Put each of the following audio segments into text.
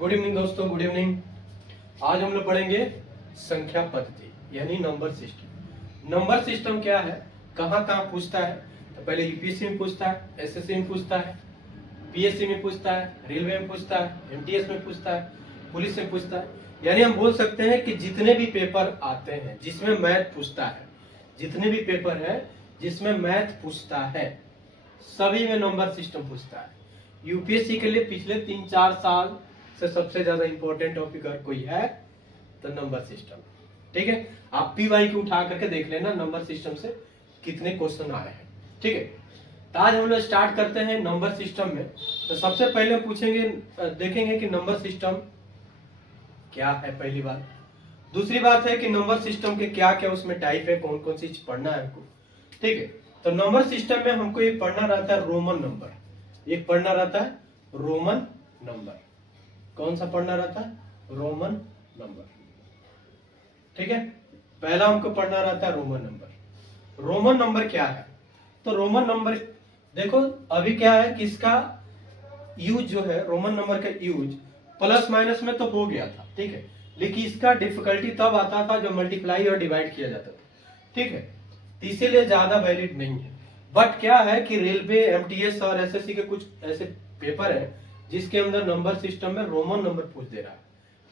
Good evening दोस्तों, good evening. आज हम लोग पढ़ेंगे संख्या पद्धति यानी नंबर सिस्टम। नंबर सिस्टम क्या है, कहाँ कहाँ पूछता है? तो पहले यूपीएससी में पूछता है, एसएससी में पूछता है, पीएससी में पूछता है, रेलवे में पूछता है, एमटीएस में पूछता है, पुलिस में पूछता है। यानी हम बोल सकते हैं कि जितने भी पेपर आते हैं जिसमें मैथ पूछता है, जितने भी पेपर है जिसमें मैथ पूछता है, सभी में नंबर सिस्टम पूछता है। यूपीएससी के लिए पिछले 3-4 साल से सबसे ज्यादा इंपॉर्टेंट टॉपिक अगर कोई है तो नंबर सिस्टम। ठीक है, आप पीवाई को उठा करके देख लेना नंबर सिस्टम से कितने क्वेश्चन आए हैं। ठीक है, तो आज हम लोग स्टार्ट करते हैं नंबर सिस्टम में। तो सबसे पहले हम पूछेंगे, देखेंगे कि नंबर सिस्टम क्या है, पहली बात। दूसरी बात है कि नंबर सिस्टम के क्या क्या उसमें टाइप है, कौन कौन सी चीज पढ़ना है हमको। ठीक है, तो नंबर सिस्टम में हमको एक पढ़ना रहता है रोमन नंबर, एक पढ़ना रहता है रोमन नंबर। कौन सा पढ़ना रहता है? Roman number. ठीक है, पहला हमको पढ़ना रहता है रोमन नंबर। रोमन नंबर क्या है? तो रोमन नंबर देखो, अभी क्या है कि इसका यूज जो है, रोमन नंबर का यूज प्लस माइनस में तो हो गया था। ठीक है, लेकिन इसका डिफिकल्टी तब आता था जब मल्टीप्लाई और डिवाइड किया जाता था। ठीक है, इसीलिए ज्यादा वैलिड नहीं है। बट क्या है कि रेलवे, एमटीएस और एसएससी के कुछ ऐसे पेपर है जिसके अंदर नंबर सिस्टम में रोमन नंबर पूछ दे रहा है।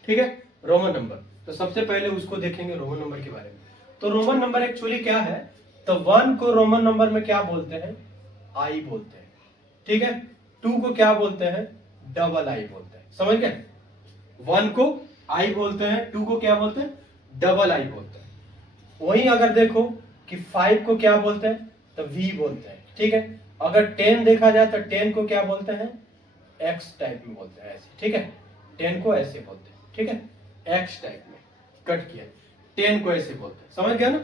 ठीक है, रोमन नंबर। तो सबसे पहले उसको देखेंगे रोमन नंबर के बारे में। तो रोमन नंबर एक्चुअली क्या है? तो 1 को रोमन नंबर में क्या बोलते हैं? आई बोलते हैं। ठीक है, 2 को क्या बोलते हैं? डबल आई बोलते हैं। समझ गए? 1 को आई बोलते हैं, 2 को क्या बोलते हैं? डबल आई बोलते हैं। वहीं अगर देखो कि 5 को क्या बोलते हैं? तो वी बोलते हैं। ठीक है, अगर 10 देखा जाए तो 10 को क्या बोलते हैं? एक्स टाइप में बोलते हैं, ऐसे। ठीक है, 10 को ऐसे बोलते हैं। ठीक है, एक्स टाइप में कट किया, 10 को ऐसे बोलते हैं। समझ गया ना?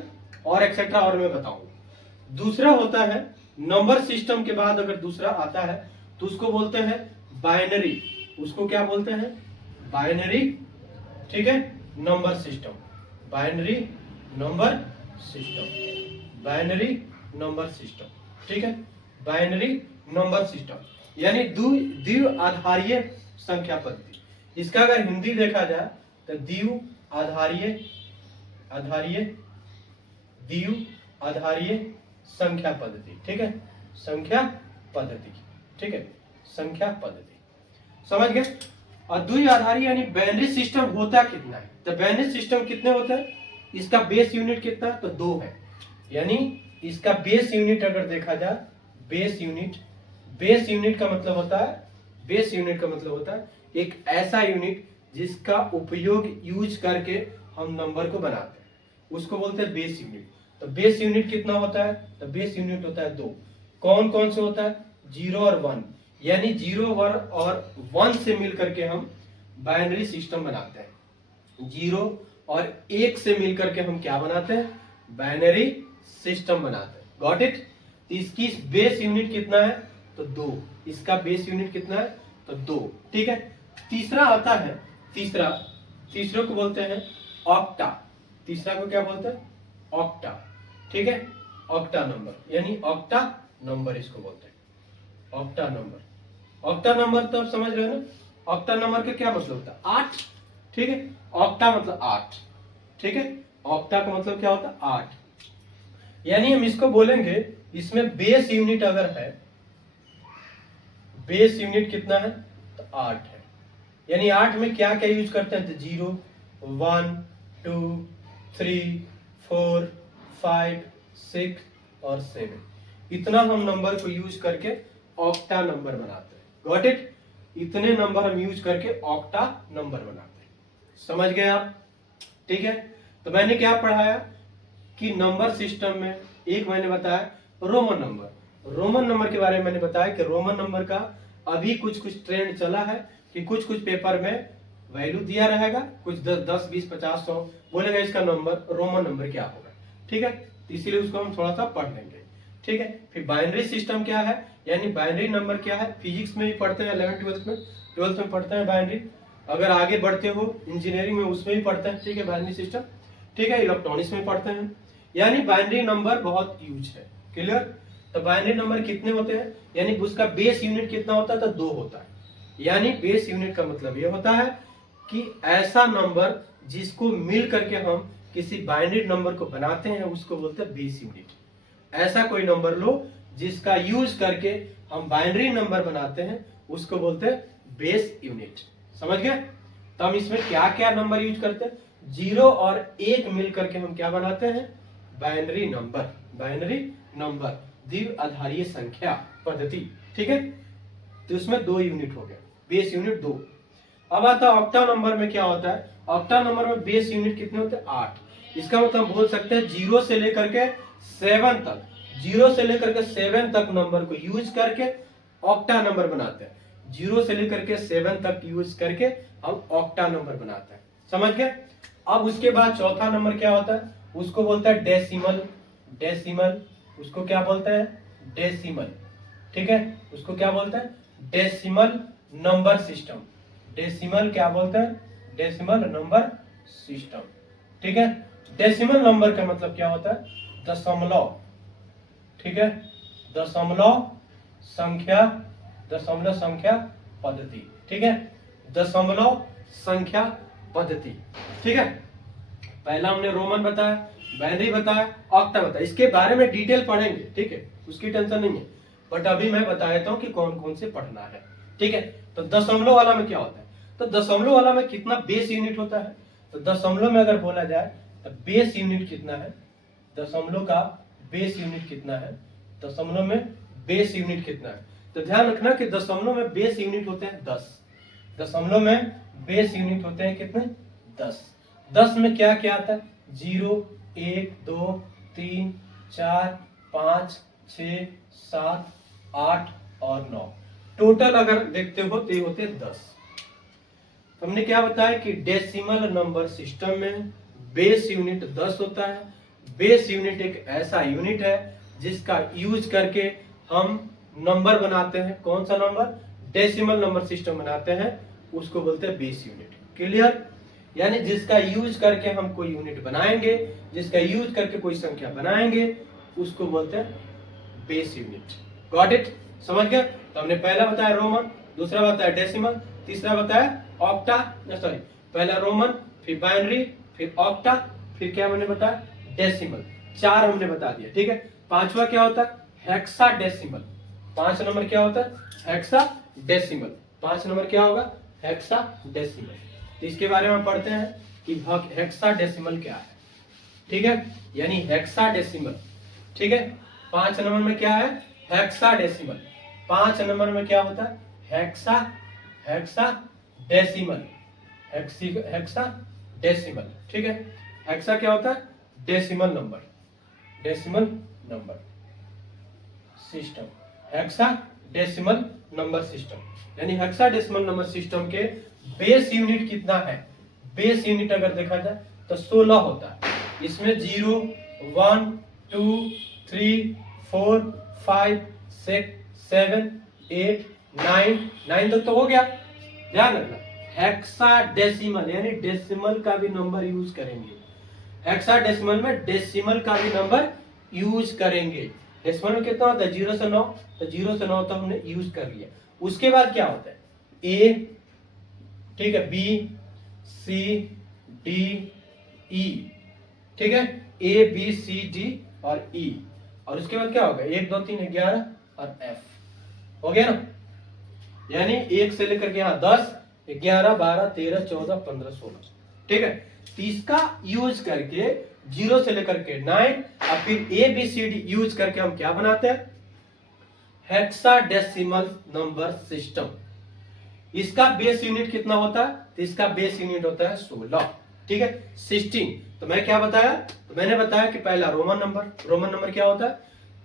और एक्सेट्रा और मैं बताऊंगा। दूसरा होता है नंबर सिस्टम के बाद अगर दूसरा आता है तो उसको बोलते हैं बाइनरी। उसको क्या बोलते हैं? बाइनरी। ठीक है, number system, binary number system, binary number system. ठीक है, बाइनरी नंबर सिस्टम यानी द्विआधारीय संख्या पद्धति। इसका अगर हिंदी देखा जाए तो द्विआधारीय संख्या पद्धति। ठीक है, संख्या पद्धति। ठीक है, संख्या पद्धति। समझ गए? और द्विआधारी यानी बाइनरी सिस्टम होता कितना है? तो बाइनरी सिस्टम कितने होता है? इसका बेस यूनिट कितना है? तो 2 है। यानी इसका बेस यूनिट अगर देखा जाए, बेस यूनिट का मतलब होता है, बेस यूनिट का मतलब होता है एक ऐसा यूनिट जिसका उपयोग यूज करके हम नंबर को बनाते हैं, उसको बोलते हैं बेस यूनिट। तो बेस यूनिट कितना होता है? तो बेस यूनिट होता है 2। कौन कौन से होता है? 0 और 1। यानी 0 और 1 से मिल करके हम बाइनरी सिस्टम बनाते हैं। 0 और 1 से मिल करके हम क्या बनाते हैं? बाइनरी सिस्टम बनाते हैं। Got it? इसकी बेस यूनिट कितना है? तो 2। इसका बेस यूनिट कितना है? तो 2। ठीक है, तीसरा आता है, तीसरे को बोलते हैं ऑक्टा। तीसरा को क्या बोलते हैं? ऑक्टा। ठीक है, ऑक्टा नंबर यानी ऑक्टा नंबर इसको बोलते हैं, ऑक्टा नंबर। ऑक्टा नंबर तो आप समझ रहे हो ना? ऑक्टा नंबर का क्या मतलब होता है? 8। ठीक है, ऑक्टा मतलब 8। ठीक है, ऑक्टा का मतलब क्या होता है? 8। यानी हम इसको बोलेंगे, इसमें बेस यूनिट अगर है, बेस यूनिट कितना है? तो 8 है। यानी 8 में क्या क्या यूज करते हैं? तो 0, 1, 2, 3, 4, 5, 6 और 7। इतना हम नंबर को यूज करके ऑक्टा नंबर बनाते हैं। Got it? इतने नंबर हम यूज करके ऑक्टा नंबर बनाते हैं। समझ गए आप? ठीक है, तो मैंने क्या पढ़ाया कि नंबर सिस्टम में एक मैंने बताया रोमन नंबर। रोमन नंबर के बारे में मैंने बताया कि रोमन नंबर का अभी कुछ ट्रेंड चला है कि कुछ पेपर में वैल्यू दिया रहेगा, कुछ 10, 20, 50, 100 बोलेगा इसका नंबर, रोमन नंबर क्या होगा। ठीक है, तो इसीलिए उसको हम थोड़ा सा पढ़ लेंगे। ठीक है, फिर बाइनरी सिस्टम क्या है, यानी बाइनरी नंबर क्या है? फिजिक्स में भी पढ़ते हैं, 11th 12th में पढ़ते हैं बाइनरी। अगर आगे बढ़ते हो इंजीनियरिंग में उसमें भी पढ़ते हैं। ठीक है, बाइनरी सिस्टम। ठीक है, इलेक्ट्रॉनिक्स में पढ़ते हैं। यानी बाइनरी नंबर बहुत यूज है। क्लियर? तो बाइनरी नंबर कितने होते हैं? यानी उसका बेस यूनिट कितना होता है? तो 2 होता है। यानी बेस यूनिट का मतलब ये होता है कि ऐसा नंबर जिसको मिल करके हम किसी बाइनरी नंबर को बनाते हैं उसको बोलते हैं बेस यूनिट। ऐसा कोई नंबर लो जिसका यूज करके हम बाइनरी नंबर बनाते हैं उसको बोलते हैं बेस यूनिट। समझ गए? तो हम इसमें क्या क्या नंबर यूज करते हैं? 0 और 1 मिल करके हम क्या बनाते हैं? Binary number. बाइनरी नंबर द्विआधारीय संख्या पद्धति। ठीक है, तो इसमें 2 यूनिट हो गए, बेस यूनिट 2। अब आता है ऑक्टा नंबर में क्या होता है? ऑक्टा नंबर में बेस यूनिट कितने होते हैं? 8। इसका मतलब बोल सकते हैं 0 से लेकर के 7 तक, 0 से लेकर के 7 तक नंबर को यूज करके ऑक्टा नंबर बनाते हैं। 0 से लेकर के 7 तक यूज करके हम ऑक्टा नंबर बनाते हैं। समझ गए? अब उसके बाद चौथा नंबर क्या होता है? उसको बोलता है डेसिमल। डेसिमल उसको क्या बोलते हैं? डेसिमल। ठीक है, उसको क्या बोलते हैं? Decimal number system. डेसिमल क्या बोलते हैं? Decimal number system. ठीक है, डेसिमल नंबर का मतलब क्या होता है? दशमलव। ठीक है, दशमलव संख्या, दशमलव संख्या पद्धति। ठीक है, दशमलव संख्या पद्धति। ठीक है, पहला हमने रोमन बताया, बाइनरी बताया, ऑक्टा बताया। इसके बारे में डिटेल पढ़ेंगे, ठीक है, उसकी टेंशन नहीं है, बट अभी मैं बता देता हूँ कि कौन कौन से पढ़ना है। ठीक है, तो दशमलव वाला में क्या होता है? तो दशमलव वाला में कितना बेस यूनिट होता है? तो दशमलव में अगर बोला जाए तो बेस यूनिट कितना है? दशमलव का बेस यूनिट कितना है? दशमलव में बेस यूनिट कितना है? तो ध्यान रखना कि दशमलव में बेस यूनिट होते हैं 10। दशमलव में बेस यूनिट होते हैं कितने? 10। 10 में क्या क्या आता है? 0, 1, 2, 3, 4, 5, 6, 7, 8 और 9। टोटल अगर देखते हो तो ये होते हैं 10। तो हमने क्या बताया कि डेसिमल नंबर सिस्टम में बेस यूनिट 10 होता है। बेस यूनिट एक ऐसा यूनिट है जिसका यूज करके हम नंबर बनाते हैं। कौन सा नंबर? डेसिमल नंबर सिस्टम बनाते हैं, उसको बोलते हैं बेस यूनिट। क्लियर? यानी जिसका यूज करके हम कोई यूनिट बनाएंगे, जिसका यूज करके कोई संख्या बनाएंगे, उसको बोलते हैं बेस यूनिट। Got it? समझ गए? तो हमने पहला बताया रोमन, दूसरा बताया डेसिमल, तीसरा बताया ऑक्टा, सॉरी, पहला रोमन, फिर बाइनरी, फिर ऑक्टा, फिर क्या मैंने बताया? डेसिमल। 4 हमने बता दिया। ठीक है, पांचवा क्या होता है? हेक्साडेसिमल। 5 नंबर क्या होता है? हेक्साडेसिमल। 5 नंबर क्या होगा? हेक्साडेसिमल। तो इसके बारे में पढ़ते हैं कि हेक्साडेसिमल क्या है। ठीक है, यानी हेक्साडेसिमल। ठीक है, 5 नंबर में क्या है? हेक्साडेसिमल। 5 नंबर में क्या होता है? हेक्साडेसिमल। हेक्साडेसिमल। ठीक है, हेक्सा क्या होता है? Decimal number. Decimal number system, hexadecimal number system. यानी हेक्साडेसिमल नंबर सिस्टम के बेस यूनिट कितना है? बेस यूनिट अगर देखा जाए तो 16 होता है। इसमें 0, 1, 2, 3, 4, 5, 6, 7, 8, 9 तक तो हो गया। ध्यान रखना, हेक्साडेसिमल यानी डेसिमल का भी नंबर यूज करेंगे। हेक्साडेसिमल में डेसिमल का भी नंबर यूज करेंगे। डेसिमल में कितना होता है? 0 से 9, तो 0 से 9 तक हमने यूज कर लिया। उसके बाद क्या होता है? ए, ठीक है, बी, सी, डी, ई। ठीक है, ए, बी, सी, डी और ई। और उसके बाद क्या होगा? 1, 2, 3, 11 और एफ। हो गया ना? यानी 1 से लेकर के यहाँ 10, 11, 12, 13, 14, 15, 16। ठीक है, तो इसका यूज करके 0 से लेकर के 9 और फिर A B C D use करके हम क्या बनाते हैं? Hexadecimal number system. इसका बेस यूनिट कितना होता है? तो इसका बेस यूनिट होता है 16। ठीक है, 16। तो मैं क्या बताया? तो मैंने बताया कि पहला रोमन नंबर। रोमन नंबर क्या होता है?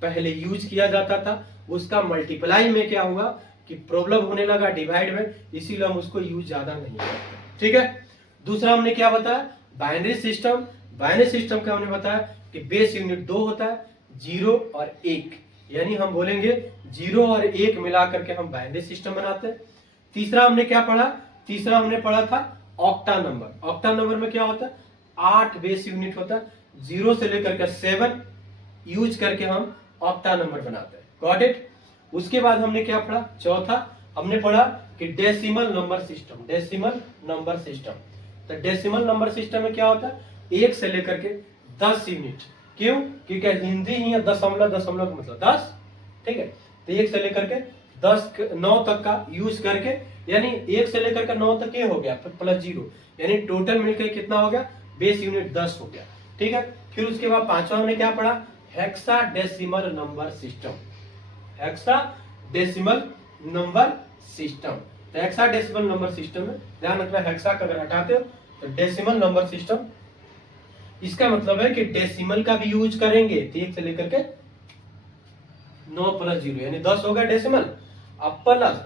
पहले यूज किया जाता था, उसका मल्टीप्लाई में क्या हुआ कि प्रॉब्लम होने लगा डिवाइड में, इसीलिए हम उसको यूज ज्यादा नहीं करते। ठीक है, दूसरा हमने क्या बताया? Binary system. बाइनरी सिस्टम का हमने बताया कि बेस यूनिट 2 होता है, 0 और 1। यानी हम बोलेंगे 0 और 1 मिलाकर के हम बाइनरी सिस्टम बनाते हैं। तीसरा हमने क्या पढ़ा? तीसरा हमने पढ़ा था ऑक्टा नंबर। ऑक्टा नंबर में क्या होता है? 8 बेस यूनिट होता है। 0 से लेकर के 7 यूज करके हम ऑक्टा नंबर बनाते हैं। Got it? उसके बाद हमने क्या पढ़ा? चौथा हमने पढ़ा कि decimal number system, decimal number system. तो डेसिमल नंबर सिस्टम में क्या होता है, 1 से लेकर के 10 यूनिट। क्यों? क्योंकि हिंदी ही है, दशमलव, दशमलव का मतलब 10, ठीक है। तो 1 से लेकर के 9 तक का यूज करके, यानी 1 से लेकर के 9 तक ये हो गया प्लस 0, यानी टोटल मिलकर कितना हो गया, बेस यूनिट 10 हो गया, ठीक है। फिर उसके बाद पांचवा हमने क्या पढ़ा, hexadecimal number system, hexadecimal number system. तो हेक्साडेसिमल नंबर सिस्टम में ध्यान रखना, हेक्सा का अगर हटाते हो तो डेसिमल नंबर सिस्टम, इसका मतलब है कि डेसिमल का भी यूज करेंगे। 1 से लेकर के 9 प्लस 0 यानी 10 हो गया डेसिमल, अब प्लस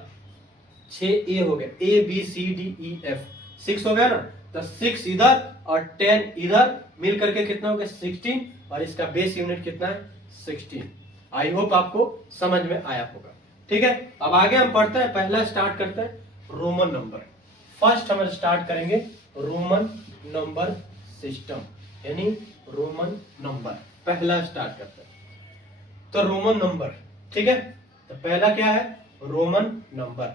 6 हो गया, ABCDEF 6 हो गया ना, तो 6 इधर और 10 इधर मिल करके कितना हो गया 16, और इसका बेस यूनिट कितना है 16। आई होप आपको समझ में आया होगा, ठीक है। अब आगे हम पढ़ते हैं, पहला स्टार्ट करते हैं रोमन नंबर। फर्स्ट हम स्टार्ट करेंगे रोमन नंबर सिस्टम, यानी रोमन नंबर पहला स्टार्ट करते हैं। तो रोमन नंबर, ठीक है। तो पहला क्या है, रोमन नंबर।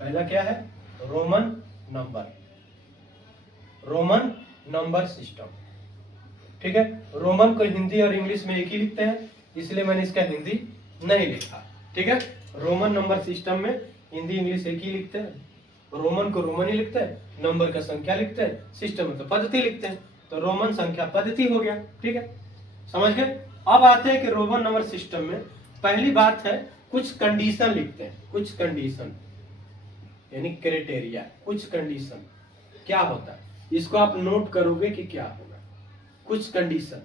पहला क्या है, Roman number, Roman number system, ठीक है। रोमन को हिंदी और इंग्लिश में एक ही लिखते हैं, इसलिए मैंने इसका हिंदी नहीं लिखा, ठीक है। रोमन नंबर सिस्टम में हिंदी इंग्लिश एक ही लिखते हैं, रोमन को रोमन ही लिखते हैं, नंबर का संख्या लिखते हैं, सिस्टम मतलब पद्धति लिखते हैं। तो रोमन संख्या पद्धति हो गया, ठीक है, समझ गए। अब आते हैं कि रोमन नंबर सिस्टम में पहली बात है, कुछ कंडीशन लिखते हैं, कुछ कंडीशन यानी क्राइटेरिया, कुछ कंडीशन क्या होता है, इसको आप नोट करोगे कि क्या होगा, कुछ कंडीशन।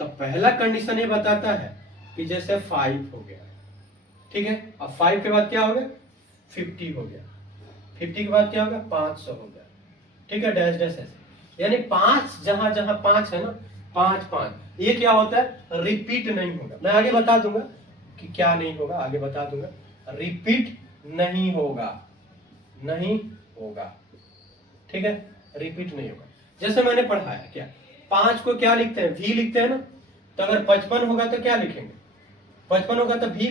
तो पहला कंडीशन ये बताता है कि जैसे 5 हो गया, ठीक है। अब 5 के बाद क्या हो गया, 50 हो गया, 50 के बाद क्या होगा 500 हो गया, ठीक है, डैश डैश ऐसे, यानी 5 जहां जहां 5 है ना, 5 5, ये क्या होता है, रिपीट नहीं होगा। मैं आगे बता दूंगा कि क्या नहीं होगा, आगे बता दूंगा, रिपीट नहीं होगा, नहीं होगा, ठीक है, रिपीट नहीं होगा। जैसे मैंने पढ़ाया क्या, 5 को क्या लिखते हैं, भी लिखते हैं ना, तो अगर 55 होगा तो क्या लिखेंगे, 55 होगा तो भी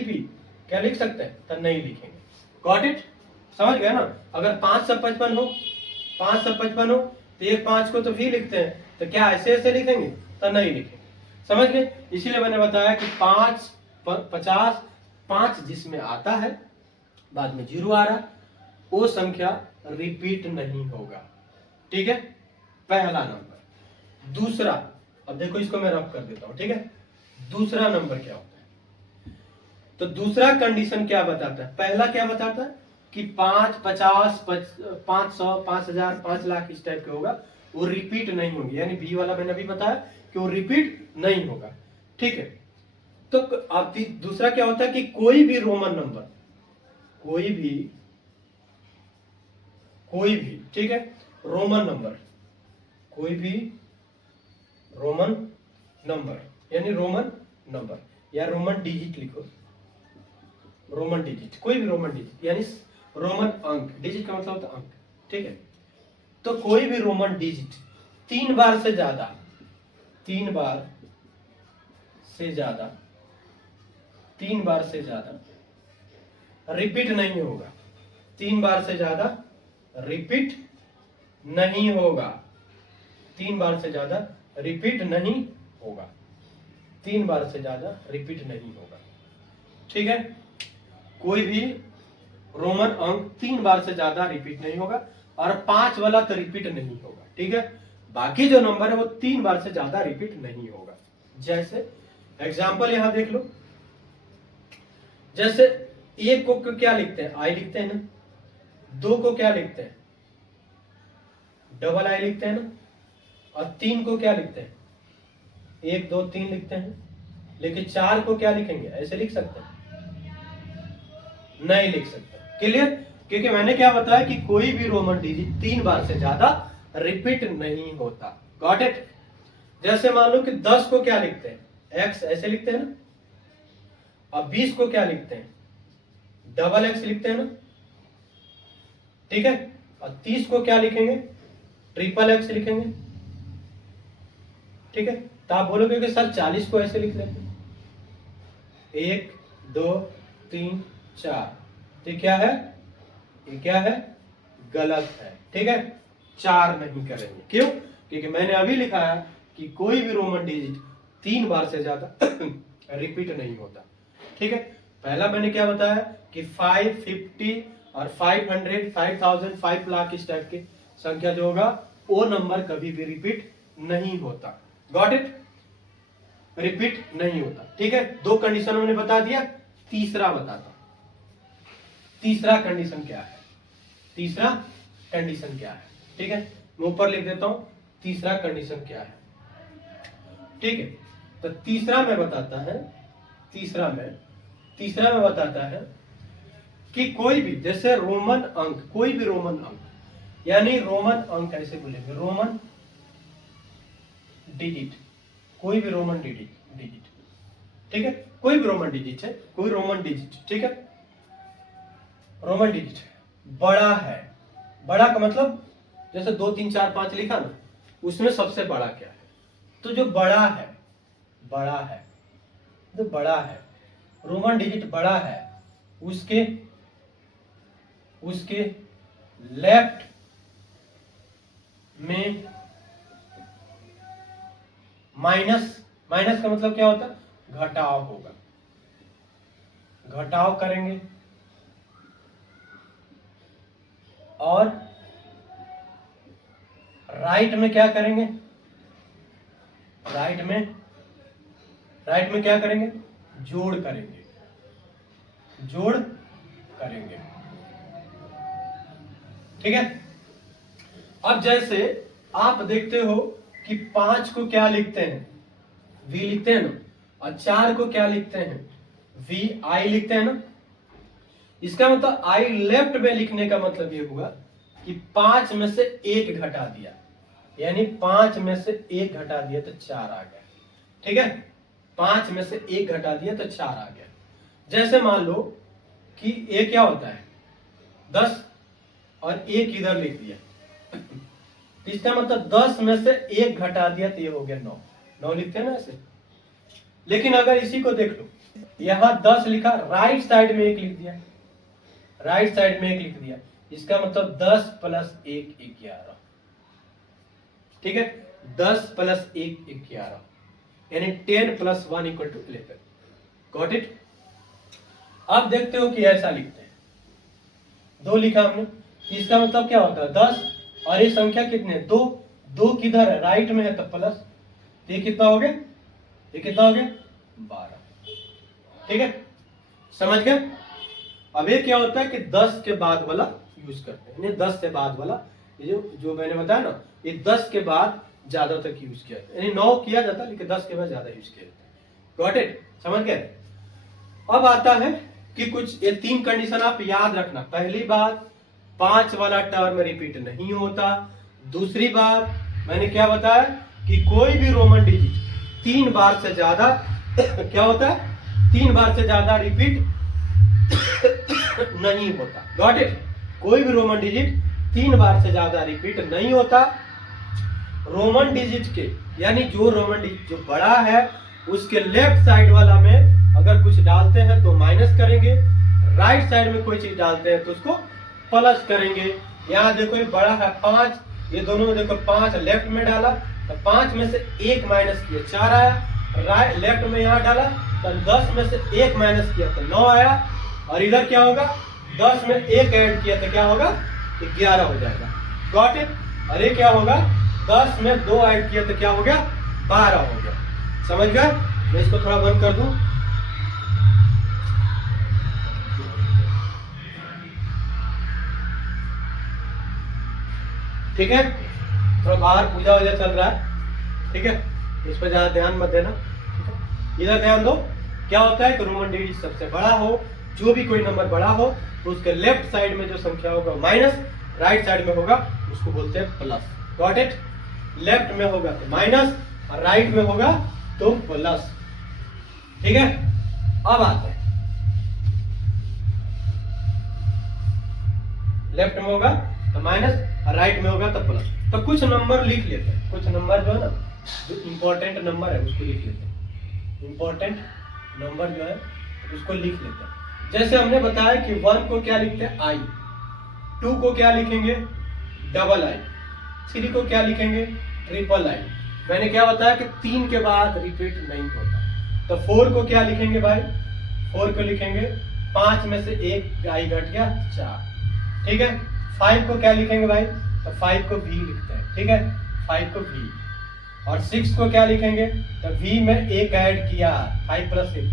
क्या लिख सकते हैं, तो नहीं लिखेंगे। गॉट इट, समझ गए ना। अगर 5 से 55 हो, 5 से 55 हो तो एक 5 को तो भी लिखते हैं, तो क्या ऐसे ऐसे लिखेंगे, तो नहीं लिखेंगे, समझ गए। इसीलिए मैंने बताया कि 5 50 5 जिसमें आता है बाद में 0 आ रहा, वो संख्या रिपीट नहीं होगा, ठीक है, पहला नंबर। दूसरा, अब देखो इसको मैं रफ कर देता हूं, ठीक है। दूसरा नंबर क्या होता है, तो दूसरा कंडीशन क्या बताता है, पहला क्या बताता है कि 5 50 500 5000 5 लाख इस टाइप के होगा, वो रिपीट नहीं होंगे, यानी बी वाला मैंने अभी बताया कि वो रिपीट नहीं होगा, ठीक है। तो अब दूसरा क्या होता है कि कोई भी रोमन नंबर, कोई भी, ठीक है, रोमन नंबर, कोई भी रोमन नंबर, यानी रोमन नंबर या रोमन डिजिट लिखो, रोमन डिजिट, कोई भी रोमन डिजिट यानी रोमन अंक, डिजिट का मतलब होता है अंक, ठीक है। तो कोई भी रोमन डिजिट 3 बार से ज्यादा, 3 बार से ज्यादा, 3 बार से ज्यादा रिपीट नहीं होगा, 3 बार से ज्यादा रिपीट नहीं होगा, 3 बार से ज्यादा रिपीट नहीं होगा, 3 बार से ज्यादा रिपीट नहीं होगा, ठीक है। कोई भी रोमन अंक 3 बार से ज्यादा रिपीट नहीं होगा, और 5 वाला तो रिपीट नहीं होगा, ठीक है। बाकी जो नंबर है वो 3 बार से ज्यादा रिपीट नहीं होगा। जैसे एग्जाम्पल यहां देख लो, जैसे 1 को क्या लिखते हैं, आई लिखते हैं ना, 2 को क्या लिखते हैं, डबल आई लिखते हैं ना, और 3 को क्या लिखते हैं, 1 2 3 लिखते हैं। लेकिन 4 को क्या लिखेंगे, ऐसे लिख सकते हैं, नहीं लिख सकते, क्लियर। क्योंकि मैंने क्या बताया कि कोई भी रोमन डिजिट 3 बार से ज्यादा रिपीट नहीं होता, गॉट इट। जैसे मान लो कि 10 को क्या लिखते हैं, एक्स ऐसे लिखते हैं ना, और 20 को क्या लिखते हैं, डबल एक्स लिखते हैं ना, ठीक है। और 30 को क्या लिखेंगे, ट्रिपल एक्स लिखेंगे, ठीक है। तो आप बोलोगे कि सर 40 को ऐसे लिख लेते हैं, 1 2 3 4, तो क्या है ये क्या है, गलत है। ठीक है, 4 नहीं करेंगे। क्यों? क्योंकि मैंने अभी लिखा है कि कोई भी रोमन डिजिट 3 बार से ज्यादा रिपीट नहीं होता। ठीक है, पहला मैंने क्या बताया कि 5, 50 और 500, 5000, 5 लाख इस टाइप की संख्या जो होगा वो नंबर कभी भी रिपीट नहीं होता। Got it? रिपीट नहीं होता। ठीक है, 2 कंडीशन मैंने बता दिया, तीसरा बताता। तीसरा कंडीशन क्या है? तीसरा कंडीशन क्या है? ठीक है, मैं ऊपर लिख देता हूं तीसरा कंडीशन क्या है। ठीक है, तो तीसरा में बताता है, तीसरा में बताता है कि कोई भी, जैसे रोमन अंक, कोई भी रोमन अंक, यानी रोमन अंक ऐसे बोलेंगे, रोमन डिजिट, कोई भी रोमन डिजिट। ठीक है, कोई भी रोमन डिजिट है, कोई रोमन डिजिट। ठीक है, रोमन डिजिट बड़ा है। बड़ा का मतलब जैसे 2, 3, 4, 5 लिखा ना, उसमें सबसे बड़ा क्या है? तो जो बड़ा है, जो बड़ा है, रोमन डिजिट बड़ा है, उसके लेफ्ट में माइनस का मतलब क्या होता है? घटाव होगा। घटाव करेंगे और राइट में क्या करेंगे? राइट में क्या करेंगे? जोड़ करेंगे। ठीक है, अब जैसे आप देखते हो कि 5 को क्या लिखते हैं? v लिखते हैं ना, और 4 को क्या लिखते हैं? v i लिखते हैं ना। इसका मतलब i लेफ्ट में लिखने का मतलब ये हुआ कि 5 में से 1 घटा दिया, यानी 5 में से 1 घटा दिया तो 4 आ गया। ठीक है, 5 में से 1 घटा दिया तो 4 आ गया। जैसे मान लो कि ये क्या होता है? 10 और 1 इधर लिख दिया, इसका मतलब 10 में से 1 घटा दिया तो ये हो गया 9 लिखते हैं ना ऐसे। लेकिन अगर इसी को देख लो, यहां 10 लिखा, राइट साइड में 1 लिख दिया, इसका मतलब 10 प्लस 1 11। ठीक है, 10 प्लस 1 11, यानी 10 plus 1 equal to 11। Got it? अब देखते हो कि ऐसा लिखते हैं, 2 लिखा हमने, इसका मतलब क्या होता है? 10 और ये संख्या कितने? 2 किधर है? राइट में है तो प्लस, ये कितना हो गया? 12। ठीक है, समझ गए? अब ये क्या होता है कि 10 के बाद वाला यूज करते हैं, 10 से बाद वाला, ये जो मैंने बताया ना, ये 10 के बाद ज्यादा तक यूज किया जाता है, यानी 9 किया जाता है लेकिन 10 के बाद ज्यादा यूज किया जाता है। Got it? समझ गए? अब आता है कि कुछ ये 3 कंडीशन आप याद रखना। पहली बात, 5 वाला टर्म रिपीट नहीं होता। दूसरी बात मैंने क्या बताया कि कोई भी रोमन डिजिट 3 बार से ज्यादा क्या होता है? 3 बार से ज्यादा रिपीट नहीं होता। Got it? कोई भी रोमन डिजिट 3 बार से ज्यादा रिपीट नहीं होता। रोमन डिजिट के, यानी जो रोमन डिजिट जो बड़ा है उसके लेफ्ट साइड वाला में अगर कुछ डालते हैं तो माइनस करेंगे, राइट साइड में कोई चीज डालते हैं तो उसको प्लस करेंगे। यहाँ देखो ये बड़ा है 5, ये दोनों में देखो 5 लेफ्ट में डाला तो 5 में से 1 माइनस किया 4 आया, राइट लेफ्ट में यहाँ डाला तो 10 में से 1 माइनस किया तो 9 आया, और इधर क्या होगा? 10 में 1 ऐड किया तो क्या होगा? 11 हो जाएगा। Got it? और ये क्या होगा? 10 में 2 ऐड किया तो क्या हो गया? 12 हो गया। समझ गए? मैं इसको थोड़ा बंद कर दूं। ठीक है, थोड़ा बाहर पूजा वूजा चल रहा है। ठीक है, इस पर ज्यादा ध्यान मत देना। इधर ध्यान दो, क्या होता है कि रोमन डिजिट सबसे बड़ा हो, जो भी कोई नंबर बड़ा हो तो उसके लेफ्ट साइड में जो संख्या होगा माइनस, राइट साइड में होगा उसको बोलते हैं प्लस। Got it? लेफ्ट में होगा तो माइनस और राइट में होगा तो प्लस। ठीक है, अब आते हैं, लेफ्ट में होगा तो माइनस और राइट में होगा तो प्लस। तो कुछ नंबर लिख लेते हैं, कुछ नंबर जो है ना, जो इंपॉर्टेंट नंबर है उसको लिख लेते हैं। इंपॉर्टेंट नंबर जो है उसको लिख लेते हैं। जैसे हमने बताया कि 1 को क्या लिखते हैं? i, 2 को क्या लिखेंगे, डबल आई। 3 को क्या लिखेंगे, ट्रिपल आई। मैंने क्या बताया कि 3 के बाद रिपीट नहीं होता। तो 4 को क्या लिखेंगे भाई, 4 को लिखेंगे 5 में से 1 आई घट गया 4, ठीक है। 5 को क्या लिखेंगे भाई, तो 5 को v लिखते हैं, ठीक है, 5 को v। और 6 को क्या लिखेंगे, तो v में 1 ऐड किया, 5 प्लस 6।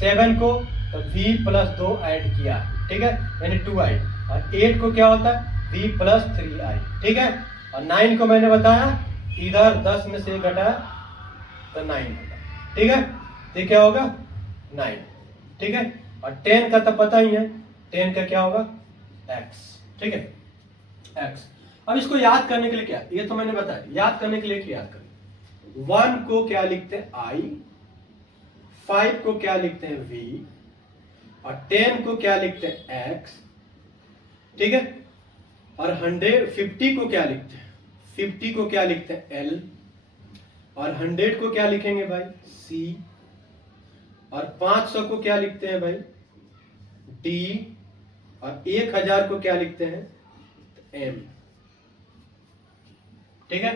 7 को तो v प्लस 2 ऐड किया, ठीक है, यानी 2i। और 8 को क्या होता है, v प्लस 3i, ठीक है। और 9 को मैंने बताया इधर 10 में से 1 घटाया तो 9 होगा, ठीक है। तो क्या होगा 9, ठीक है। और 10 का तो पता ही है, 10 का क्या होगा x, ठीक है, x। अब इसको याद करने के लिए क्या, ये तो मैंने बताया, याद करने के लिए क्या याद करें। 1 को क्या लिखते हैं i, 5 को क्या लिखते हैं v, और 10 को क्या लिखते हैं x, ठीक है। और 150 को क्या लिखते हैं, 50 को क्या लिखते हैं L, और 100 को क्या लिखेंगे भाई C, और 500 को क्या लिखते हैं भाई D, और 1000 को क्या लिखते हैं M, ठीक है।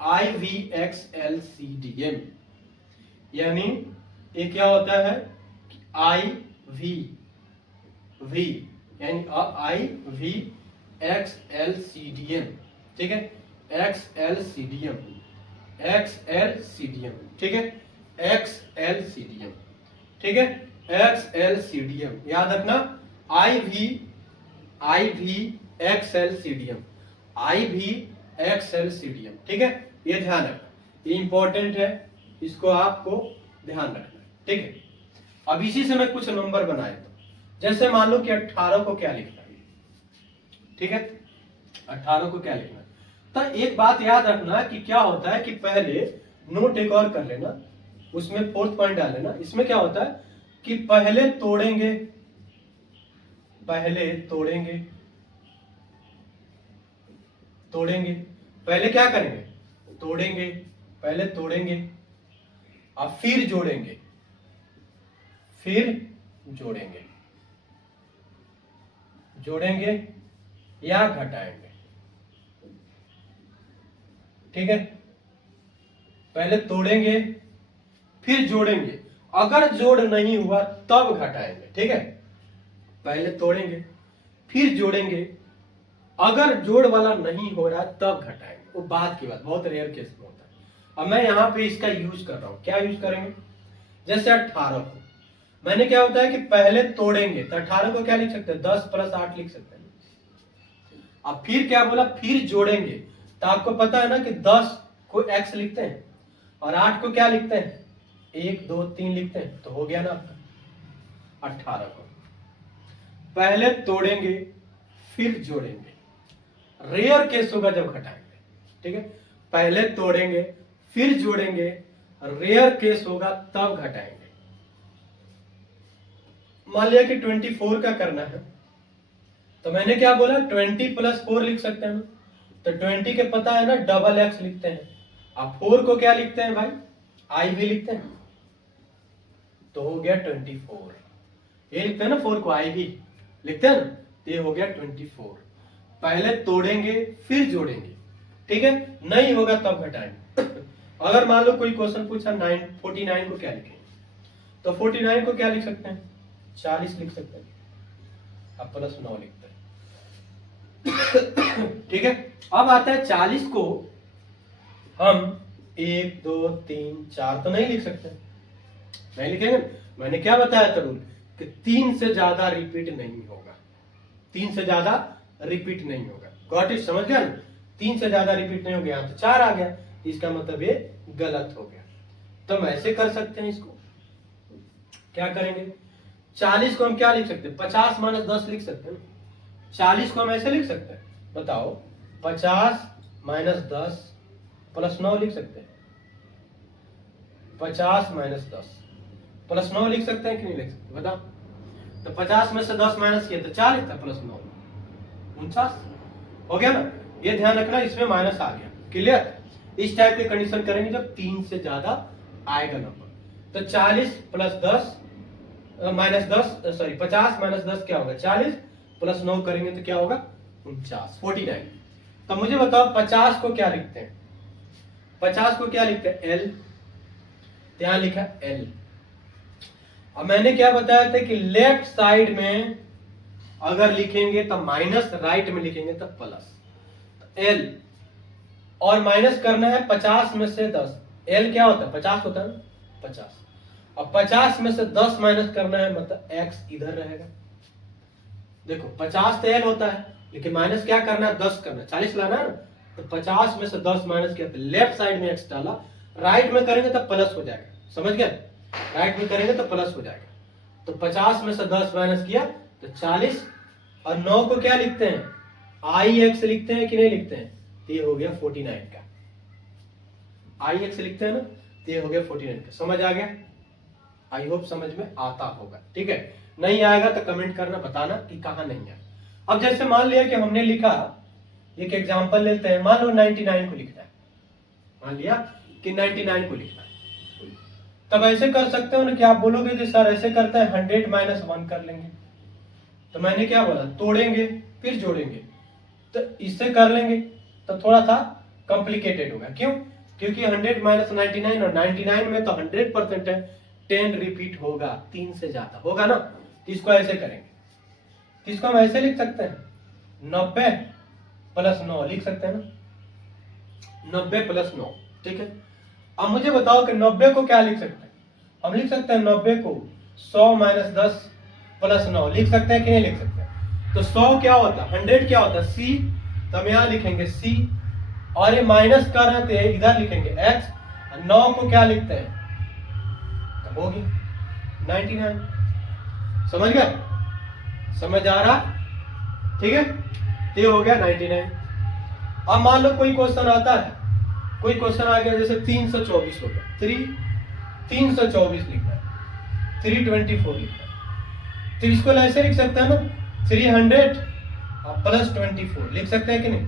I V X L C D M, यानी ये क्या होता है I V V, यानी I V X L C D M, ठीक है, XLCDM, XLCDM, ठीक है, XLCDM, ठीक है, XLCDM याद रखना। IV XLCDM, XLCDM, ठीक है, ये ध्यान रखना, ये इंपॉर्टेंट है, इसको आपको ध्यान रखना है, ठीक है। अब इसी से मैं कुछ नंबर बनाए, तो जैसे मान लो कि 18 को क्या लिखना है, ठीक है, 18 को क्या लिखना है। तो एक बात याद रखना कि क्या होता है कि पहले नोट एक और कर लेना, उसमें 4th पॉइंट डाल लेना। इसमें क्या होता है कि पहले तोड़ेंगे, पहले तोड़ेंगे, तोड़ेंगे, पहले क्या करेंगे, तोड़ेंगे, पहले तोड़ेंगे और फिर जोड़ेंगे, फिर जोड़ेंगे, जोड़ेंगे या घटाएंगे, ठीक है। पहले तोड़ेंगे फिर जोड़ेंगे, अगर जोड़ नहीं हुआ तब घटाएंगे, ठीक है। पहले तोड़ेंगे फिर जोड़ेंगे, अगर जोड़ वाला नहीं हो रहा तब घटाएंगे, वो बात की बात, बहुत रेयर केस में होता है। अब मैं यहाँ पे इसका यूज कर रहा हूँ, क्या यूज करेंगे, जैसे 18 को मैंने क्या होता है कि पहले तोड़ेंगे, तो 18 को क्या लिख सकते हैं 10 प्लस 8 लिख सकते हैं। अब फिर क्या बोला, फिर जोड़ेंगे, तो आपको पता है ना कि 10 को x लिखते हैं और 8 को क्या लिखते हैं 1 2 3 लिखते हैं, तो हो गया ना आपका 18 को। पहले तोड़ेंगे फिर जोड़ेंगे, रेयर केस होगा जब घटाएंगे, ठीक है। पहले तोड़ेंगे फिर जोड़ेंगे, रेयर केस होगा तब घटाएंगे। मान लिया कि 24 का करना है, तो मैंने क्या बोला 20 प्लस 4 लिख सकते हैं, तो 20 के पता है ना डबल x लिखते हैं। अब 4 को क्या लिखते हैं भाई i भी लिखते हैं, तो हो गया 24। ये लिखते हैं ना 4 को i भी लिखते हैं ना, तो ये हो गया 24। पहले तोड़ेंगे फिर जोड़ेंगे, ठीक है, नहीं होगा तब घटाएंगे। अगर मान लो कोई क्वेश्चन पूछा 49 को क्या लिखेंगे, तो 49 को क्या लिख सकते हैं 40 लिख सकते हैं, अब प्लस 9 लिखते हैं, ठीक है। अब आता है 40 को हम 1 2 3 4 तो नहीं लिख सकते, नहीं लिखेंगे। मैंने क्या बताया था रूल कि 3 से ज्यादा रिपीट नहीं होगा, 3 से ज्यादा रिपीट नहीं होगा, गॉट इट, समझ गया ना। 3 से ज्यादा रिपीट नहीं हो गया, तो 4 आ गया, इसका मतलब ये गलत हो गया। तो हम ऐसे कर सकते हैं, इसको क्या करेंगे 40 को हम क्या लिख सकते हैं 50 माइनस 10 लिख सकते हैं। 40 को हम ऐसे लिख सकते हैं, बताओ 50 माइनस 10 प्लस 9 लिख सकते हैं, 50 माइनस 10 प्लस 9 लिख सकते हैं कि नहीं लिख सकते, बताओ। तो 50 में से 10 माइनस किया तो 4 लिखता, प्लस 9 49 हो गया ना। ये ध्यान रखना, इसमें माइनस आ गया, क्लियर। इस टाइप के कंडीशन करेंगे जब 3 से ज्यादा आएगा नंबर। तो 40 प्लस 10 माइनस 10 सॉरी 50 माइनस 10 क्या होगा 40 प्लस 9 करेंगे तो क्या होगा 49 49। तो मुझे बताओ 50 को क्या लिखते हैं? 50 को क्या लिखते हैं? एल। यहाँ लिखा एल। अब मैंने क्या बताया था कि लेफ्ट साइड में अगर लिखेंगे तो माइनस, राइट में लिखेंगे तो प्लस। एल और माइनस करना है 50 में से 10। एल क्या होता है? 50 होता है ना, 50। अब 50 में से 10 माइनस करना है, मतलब x इधर रहेगा। देखो 50 तो एल होता है, लेकिन माइनस क्या करना है? 10 करना है, 40 लाना है ना। तो 50 में से 10 माइनस किया तो लेफ्ट साइड में x डाला, राइट में करेंगे तो प्लस हो जाएगा। समझ गए? राइट में करेंगे तो प्लस हो जाएगा। तो 50 में से 10 माइनस किया तो 40। और 9 को क्या लिखते हैं? आई एक्स लिखते हैं कि नहीं लिखते हैं? तो ये हो गया 49 का। आई एक्स लिखते हैं ना, तो ये हो गया 49 का। समझ आ गया? आई होप समझ में आता होगा। ठीक है, नहीं आएगा तो कमेंट करना, बताना कि कहां नहीं है। अब जैसे मान लिया कि हमने लिखा, एक एग्जांपल लेते हैं, मान लो 99 को लिखना है। मान लिया कि 99 को लिखना है, तब ऐसे कर सकते हो ना कि आप बोलोगे कि सर ऐसे करते हैं 100 माइनस 1 कर लेंगे। तो मैंने क्या बोला? तोड़ेंगे फिर जोड़ेंगे। तो इससे कर लेंगे तो थोड़ा सा कॉम्प्लिकेटेड होगा। क्यों? क्योंकि 100 माइनस 99 और 99 में तो 100% है, 10 रिपीट होगा, 3 से ज्यादा होगा ना। तो इसको ऐसे करेंगे, तो इसको हम ऐसे लिख सकते हैं 90 प्लस 9 लिख सकते हैं ना, 90 प्लस 9। ठीक है, अब मुझे बताओ कि 90 को क्या लिख सकते हैं? हम लिख सकते हैं 90 को 100 माइनस 10 प्लस 9 लिख सकते हैं कि नहीं लिख सकते? तो 100 क्या होता है? 100 क्या होता है? सी। तो हम यहाँ लिखेंगे सी, और ये माइनस कर रहे थे इधर लिखेंगे एक्स। 9 को क्या लिखते हैं? तो होगी 99। समझ गए? समझ आ रहा? ठीक है, ये हो गया 99। अब मान लो कोई क्वेश्चन आता है, कोई क्वेश्चन आ गया जैसे 324 हो गया, 324 लिखना है, 324 लिखना है। तो इसको ऐसे लिख सकते हैं ना, 300 प्लस 24 लिख सकते हैं कि नहीं?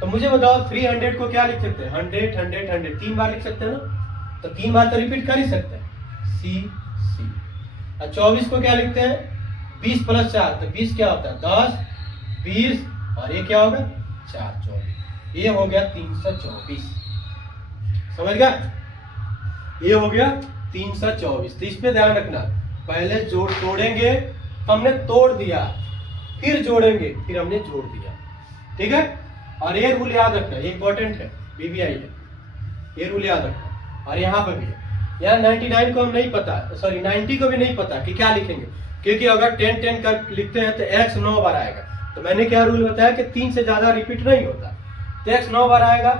तो मुझे बताओ 300 को क्या लिख सकते हैं? 100 100 100 3 बार लिख सकते हैं ना। तो 3 बार तो रिपीट कर ही सकते हैं, सी सी। और 24 को क्या लिखते हैं? 20 प्लस 4, तो 20 क्या होता है? 10 20, और ये क्या होगा? 4 24। ये हो गया 324। समझ गया? ये हो गया 324। तो इस पे ध्यान रखना, पहले जोड़ तोड़ेंगे तो हमने तोड़ दिया, फिर जोड़ेंगे फिर हमने जोड़ दिया। ठीक है, और ये रूल याद रखना, ये इंपॉर्टेंट है, बीबीआई है, ये रूल याद रखना। और यहाँ पर भी है, यहाँ 99 को हम नहीं पता, सॉरी 90 को भी नहीं पता कि क्या लिखेंगे, क्योंकि अगर 10 10 कर लिखते हैं तो x 9 बार आएगा। तो मैंने क्या रूल बताया कि 3 से ज्यादा रिपीट नहीं होता, तो x 9 बार आएगा,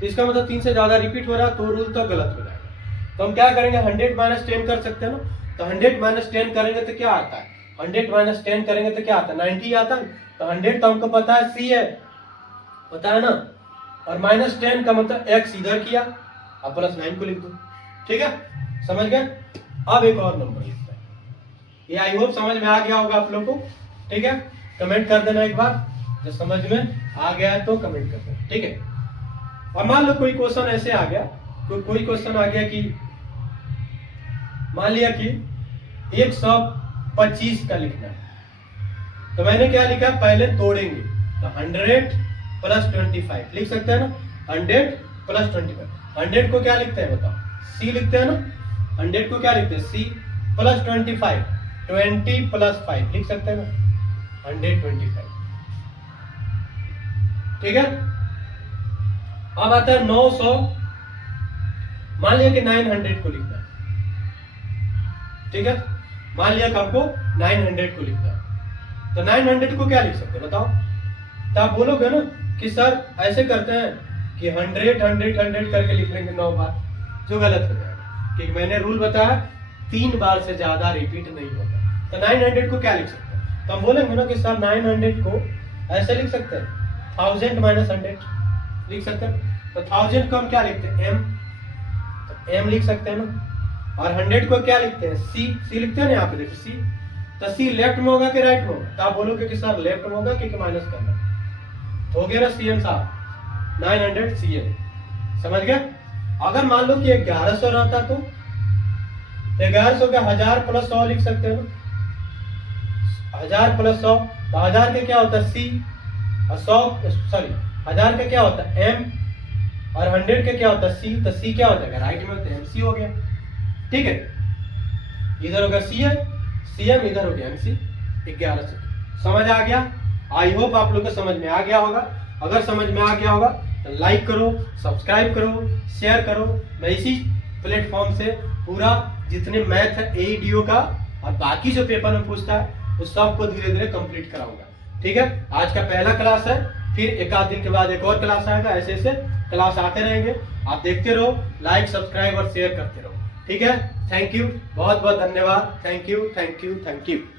तो इसका मतलब 3 से ज्यादा रिपीट हो रहा है, तो रूल तो गलत हो जाएगा। तो हम क्या करेंगे? 100 माइनस 10 कर सकते हैं ना। तो 100 माइनस 10 करेंगे तो क्या आता है? 100 माइनस 10 करेंगे तो क्या आता है? 90 आता है। तो 100 तो हमको पता है सी है, पता है ना, और माइनस 10 का मतलब x इधर किया, अब प्लस 9 को लिख दो। ठीक है, समझ गए? अब एक और नंबर लिखते हैं, ये आई होप समझ में आ गया होगा आप लोगों को। ठीक है, कमेंट कर देना एक बार, जब समझ में आ गया है तो कमेंट कर देना। ठीक है, और मान लो कोई क्वेश्चन ऐसे आ गया, कोई क्वेश्चन आ गया कि मान लिया कि 125 का लिखना है। तो मैंने क्या लिखा? पहले तोड़ेंगे, तो 100 प्लस 25 लिख सकते हैं ना, 100 प्लस 25। 100 को क्या लिखते हैं बताओ? सी लिखते हैं ना। 100 को क्या लिखते हैं? सी प्लस 25, 20 प्लस 5 लिख सकते हैं ना, 125। ठीक है, अब आता है 900। मान लिया कि 900 को लिखना है। ठीक है, मान लिया कि हमको 900 को लिखना है, तो 900 को क्या लिख सकते हैं बताओ? तो आप बोलोगे ना कि सर ऐसे करते हैं कि 100 100 100 करके लिख लेंगे 9 बार, जो गलत हो जाएगा, क्योंकि मैंने रूल बताया 3 बार से ज्यादा रिपीट नहीं होता। तो 900 को क्या लिख सकते हैं? तो हम बोलेंगे ना कि सर 900 को ऐसे लिख सकते हैं, 1000 माइनस 100 लिख सकते हैं। तो 1000 को हम क्या लिखते हैं? m, तो m लिख सकते हैं ना। और 100 को क्या लिखते हैं? c लिखते हैं ना, यहाँ पे देखो c। तो c लेफ्ट में होगा कि राइट में होगा? तो आप बोलोगे कि सर लेफ्ट में होगा क्योंकि माइनस करना है। तो हो गया ना cn साहब, 900 cn। समझ गए? अगर मान लो कि 1100 रहता तो 1100 का 1000 प्लस 100 लिख सकते हैं ना, 1000 प्लस 100, तो 1000 के क्या होता है? c, और 1000 का क्या होता है m, और 100 का क्या होता है c, तो c क्या होता है राइट में होता है mc हो गया। ठीक है, इधर हो गया cm, इधर हो गया mc। 1100 समझ आ गया? आई होप आप लोग को समझ में आ गया होगा। अगर समझ में आ गया होगा तो लाइक करो, सब्सक्राइब करो, शेयर करो। मैं इसी प्लेटफॉर्म से पूरा जितने मैथ है एईडीओ का और बाकी जो पेपर में पूछता है उस सबको धीरे धीरे कंप्लीट कराऊंगा। ठीक है, आज का पहला क्लास है, फिर एक आध दिन के बाद एक और क्लास आएगा। ऐसे ऐसे क्लास आते रहेंगे, आप देखते रहो, लाइक सब्सक्राइब और शेयर करते रहो। ठीक है, थैंक यू, बहुत बहुत धन्यवाद। Thank you, thank you, thank you.